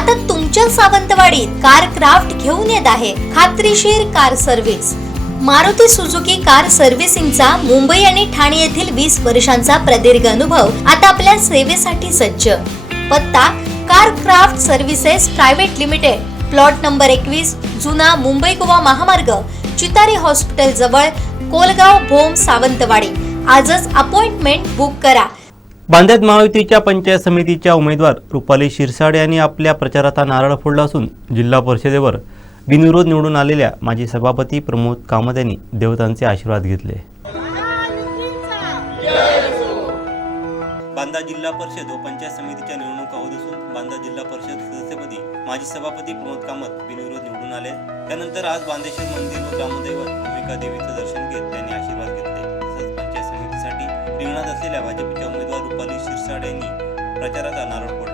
आता तुमच्या सावंतवाडीत car craft घेऊन येत आहे खात्रीशीर car service. Maruti Suzuki car सर्व्हिसिंगचा मुंबई आणि ठाणे येथील 20 वर्षांचा प्रदीर्घ अनुभव आता आपल्या सेवेसाठी सज्ज। पत्ता car craft services private limited, plot number 21, जुना मुंबई गोवा महामार्ग, चितारी हॉस्पिटल जवळ, कोलगाव भोम, सावंतवाडी। आजच अपॉइंटमेंट बुक करा। बांद्यात महायुतीच्या पंचायत समितीच्या उमेदवार रुपाली शिरसाट यांनी आपल्या प्रचारात नारळ फोडला असून जिल्हा परिषदेवर बिनविरोध निवडून आलेल्या माजी सभापती प्रमोद कामत यांनी देवतांचे आशीर्वाद घेतले। बांदा जिल्हा परिषद व पंचायत समितीच्या निवडणुका होत असून बांदा जिल्हा परिषद सदस्यपदी माजी सभापती प्रमोद कामत बिनविरोध निवडून आले। त्यानंतर आज बांदेश्वर मंदिर व ग्रामदैवत भूमिका देवीचं दर्शन घेत त्यांनी आशीर्वाद घेतले। तसंच पंचायत समितीसाठी रिंगणात असलेल्या भाजपच्या उमेदवार रुपाली शिरसाट यांनी प्रचाराचा नारळ फोडला।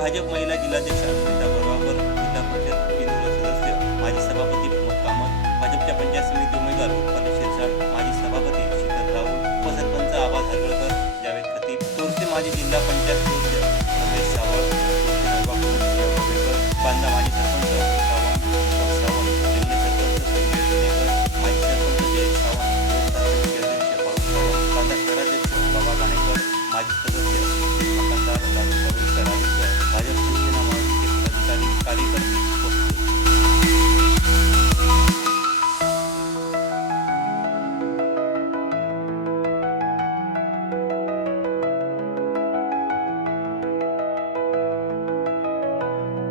भाजप महिला जिल्हाध्यक्ष अस्मिता बरोबर, जिल्हा परिषद बिनविरोध सदस्य माजी सभापती प्रमोद कामत, भाजपच्या पंचायत समिती उमेदवार रुपाली शिरसाट, माजी सभापती शीतल राहुल, उपसरपंच आबा धारगळकर, जावेद खतीब, तोरसे माजी जिल्हा पंचायत